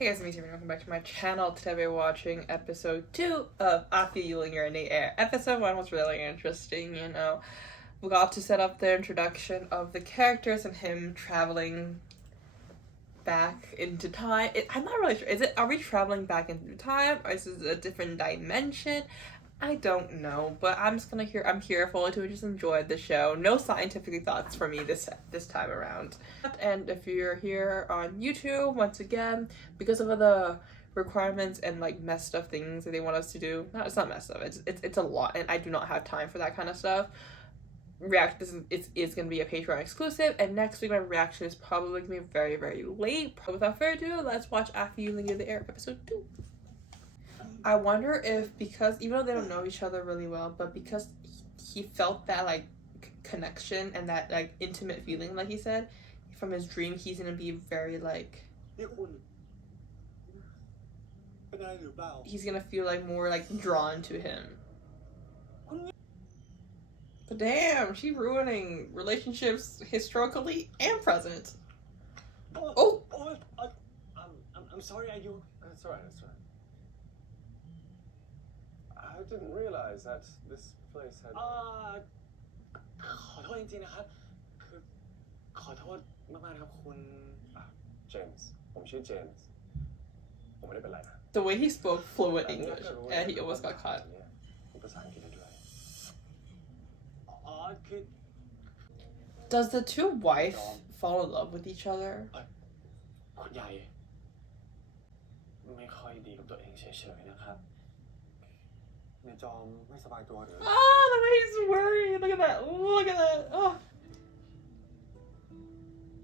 Hey guys, it's me, welcome back to my channel. Today we're watching episode 2 of After You Linger in the Air. Episode 1 was really interesting, you know. We got to set up the introduction of the characters and him traveling back into time. I'm not really sure. Are we traveling back into time, or is this a different dimension? I don't know, but I'm here fully to just enjoy the show. No scientific thoughts for me this time around. And if you're here on YouTube, once again, because of the requirements and like messed up things that they want us to do, no, it's not messed up. It's a lot, and I do not have time for that kind of stuff. This is gonna be a Patreon exclusive, and next week my reaction is probably gonna be very, very late. Without further ado, let's watch After You Linger in the Air episode 2. I wonder if, because even though they don't know each other really well, but because he felt that like connection and that like intimate feeling, like he said, from his dream, he's gonna be very like, he's gonna feel like more like drawn to him. But damn, she's ruining relationships historically and present. Oh! I'm sorry, are you? That's alright, that's alright. I didn't realize that this place had... ขอโทษจริงๆนะครับ คือขอโทษมากๆนะครับคุณ James ผมชื่อ James ผมไม่ได้เป็นไรนะ The way he spoke fluent English, and he almost got caught. พูดภาษาอังกฤษได้ด้วย คือ Does the two wives fall in love with each other? คุณใหญ่ไม่ค่อยดีกับตัวเองเฉยๆนะครับในจอมไม่สบายตัวหรือ Oh, the way he's worried. Look at that. Look at that. Oh.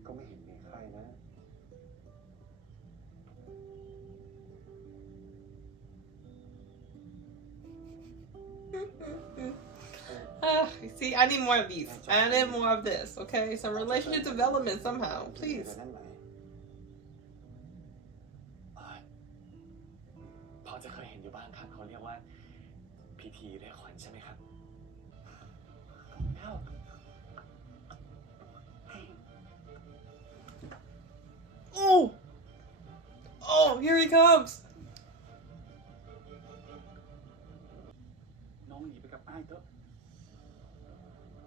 ก็ไม่เห็นมีใครนะ See, I need more of these. I need more of this, okay? Some relationship development somehow, please. พอจะเคยเห็นอยู่บ้างครับเขาเรียกว่าพิธีเรียกขวัญใช่ไหมครับ Oh! Oh, here he comes! น้องหนีไปกับอ้ายเถอะ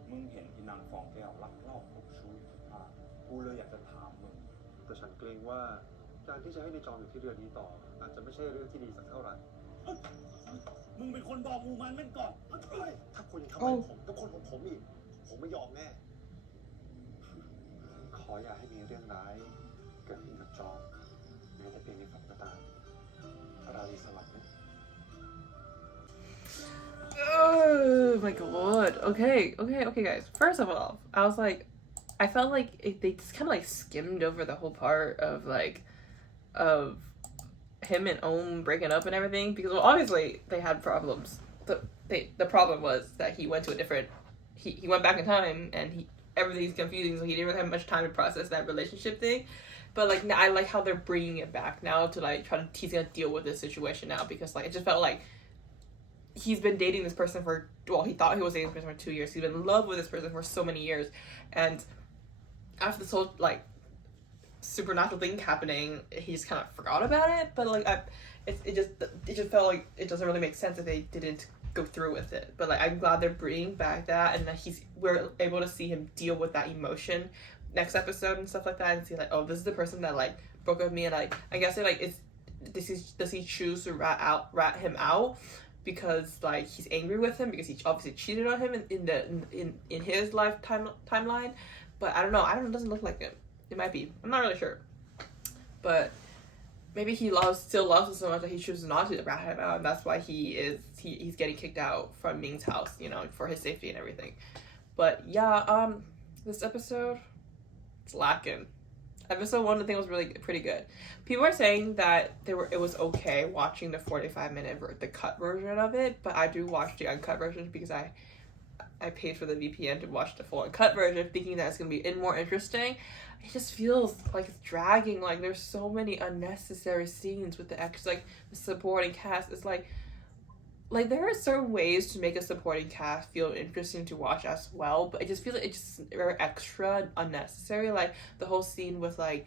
มึงเห็นที่นางฟองแก้วลักลอบคบชู้อยู่ที่ท่ากูเลยอยากจะถามมึงแต่ฉันเกรงว่าการที่จะให้ในจอมอยู่ที่เรือนี้ต่ออาจจะไม่ใช่เรื่องที่ดีสักเท่าไหร่มึงเป็นคนบอกมูมันก่อนถ้าคุณยังทำให้ผมกับคนของผมอีกผมไม่ยอมแน่ขออย่าให้มีเรื่องร้ายเกิดขึ้นกับจอมแม้แต่เพียงในฝันก็ตามราวีสวัสดิ์นะ Oh my god. Okay, guys. First of all, I was like, I felt like they just kind of like skimmed over the whole part of like, of him and Om breaking up and everything, because well, obviously they had problems. The problem was that he went to a different, he went back in time and everything's confusing, so he didn't really have much time to process that relationship thing. But like I like how they're bringing it back now to like try to, he's gonna deal with this situation now, because like it just felt like he's been dating this person for, well, he thought he was dating this person for 2 years. He's been in love with this person for so many years, and after this whole like supernatural thing happening, he just kind of forgot about it. But like it just felt like it doesn't really make sense if they didn't go through with it. But like I'm glad they're bringing back that, and that we're able to see him deal with that emotion next episode and stuff like that, and see like, oh, this is the person that like broke up with me, and like I guess it like does he choose to rat him out because like he's angry with him because he obviously cheated on him in his timeline. But I don't know, it doesn't look like it. It might be, I'm not really sure, but maybe he still loves him so much that he chooses not to rat him out, and that's why he's getting kicked out from Ming's house, you know, for his safety and everything. But yeah, this episode, it's lacking. Episode 1, I think, was really pretty good. People are saying that it was okay watching the 45-minute the cut version of it, but I do watch the uncut version because I paid for the VPN to watch the full uncut version, thinking that it's gonna be more interesting. It just feels like it's dragging. Like there's so many unnecessary scenes with the extras, like the supporting cast. It's like there are certain ways to make a supporting cast feel interesting to watch as well, but it just feels like it's just very extra unnecessary. Like the whole scene with like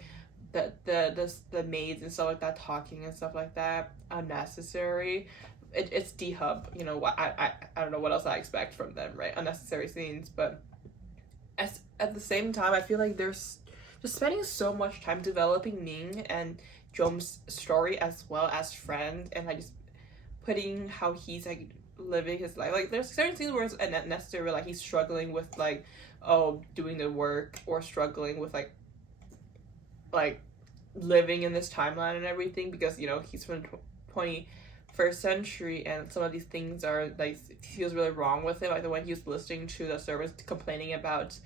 the maids and stuff like that talking and stuff like that unnecessary. It's deehup, you know what, I don't know what else I expect from them, right? Unnecessary scenes. But at the same time, I feel like there's just spending so much time developing Ning and Jom's story as well as friend, and like just putting how he's like living his life. Like there's certain scenes where it's unnecessary, like he's struggling with like, oh, doing the work, or struggling with like living in this timeline and everything, because you know he's from the 21st century, and some of these things are like, he feels really wrong with it, like the when he was listening to the servants complaining about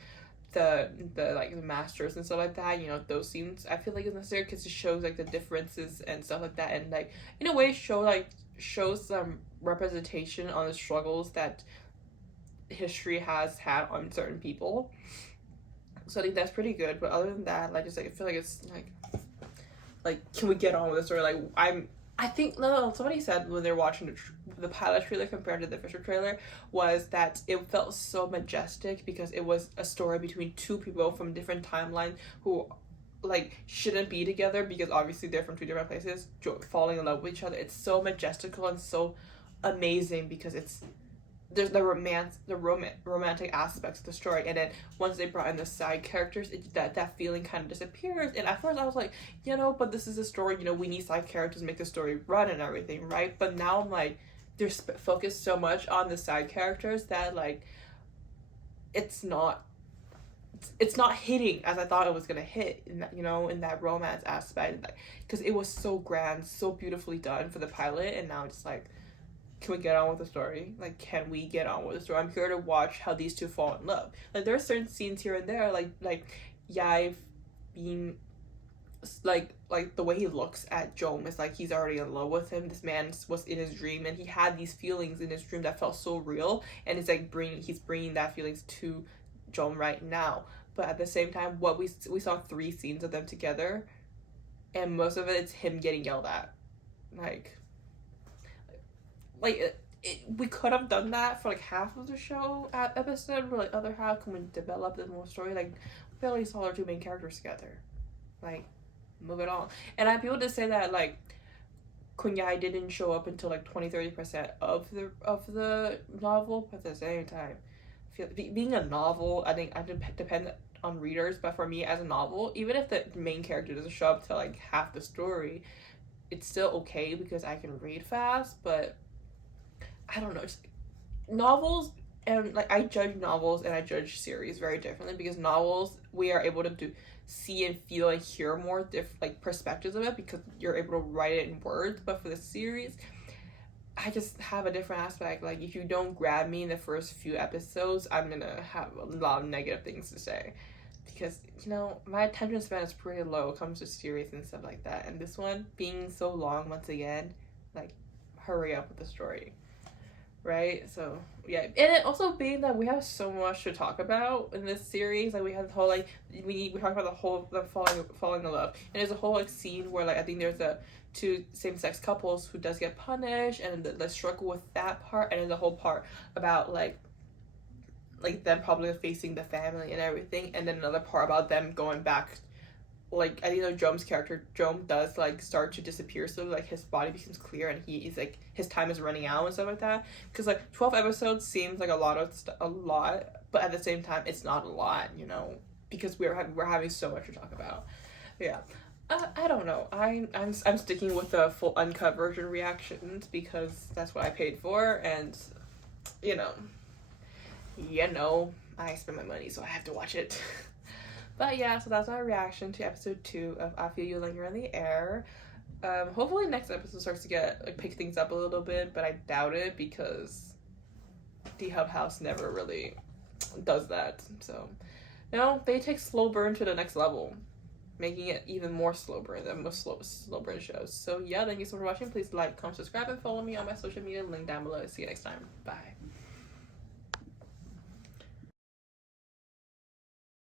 the like the masters and stuff like that, you know, those scenes I feel like it's necessary because it shows like the differences and stuff like that, and like in a way shows some representation on the struggles that history has had on certain people. So I think that's pretty good. But other than that, like, just like I feel like it's like can we get on with the story? Like I think no, somebody said when they're watching the pilot trailer compared to the official trailer was that it felt so majestic because it was a story between two people from different timelines who like shouldn't be together because obviously they're from two different places falling in love with each other. It's so majestical and so amazing because there's the romantic aspects of the story, and then once they brought in the side characters, that feeling kind of disappears. And at first I was like, you know, but this is a story, you know, we need side characters to make the story run and everything, right? But now I'm like, they're focused so much on the side characters that like it's not hitting as I thought it was gonna hit in that, you know, in that romance aspect, because it was so grand, so beautifully done for the pilot, and now it's like, can we get on with the story? Like, can we get on with the story? I'm here to watch how these two fall in love. Like, there are certain scenes here and there, like Yai being like the way he looks at Jom is like he's already in love with him. This man was in his dream, and he had these feelings in his dream that felt so real, and it's like he's bringing that feelings to Jom right now. But at the same time, what we saw 3 scenes of them together, and most of it's him getting yelled at, we could have done that for like half of the show episode, but like other half, can we develop the more story? Like, we barely saw our 2 main characters together. Like, move it on. And I have people to say that like Kunyai didn't show up until like 20-30% of the novel, but at the same time, being a novel, I think I depend on readers, but for me as a novel, even if the main character doesn't show up to like half the story, it's still okay because I can read fast. But I don't know, just novels, and like I judge novels and I judge series very differently, because novels we are able to see and feel and hear more like perspectives of it because you're able to write it in words. But for the series, I just have a different aspect. Like, if you don't grab me in the first few episodes, I'm gonna have a lot of negative things to say, because, you know, my attention span is pretty low when it comes to series and stuff like that. And this one being so long, once again, like, hurry up with the story, right? So yeah, and it also being that we have so much to talk about in this series. Like, we have the whole like we talk about the falling in love, and there's a whole like scene where like I think there's a 2 same-sex couples who does get punished, and the struggle with that part, and there's a whole part about like them probably facing the family and everything, and then another part about them going back. Like, I think Jom's character, Jom does like start to disappear, so like his body becomes clear, and he is like, his time is running out and stuff like that. Because like 12 episodes seems like a lot, but at the same time it's not a lot, you know, because we're having so much to talk about. Yeah. I don't know. I'm sticking with the full uncut version reactions because that's what I paid for, and you know, I spend my money, so I have to watch it. But yeah, so that's my reaction to episode 2 of I Feel You Linger in the Air. Hopefully next episode starts to get like pick things up a little bit, but I doubt it because deehup house never really does that. So, you know, they take slow burn to the next level, making it even more slow burn than most slow burn shows. So yeah, thank you so much for watching. Please like, comment, subscribe, and follow me on my social media, link down below. See you next time. Bye.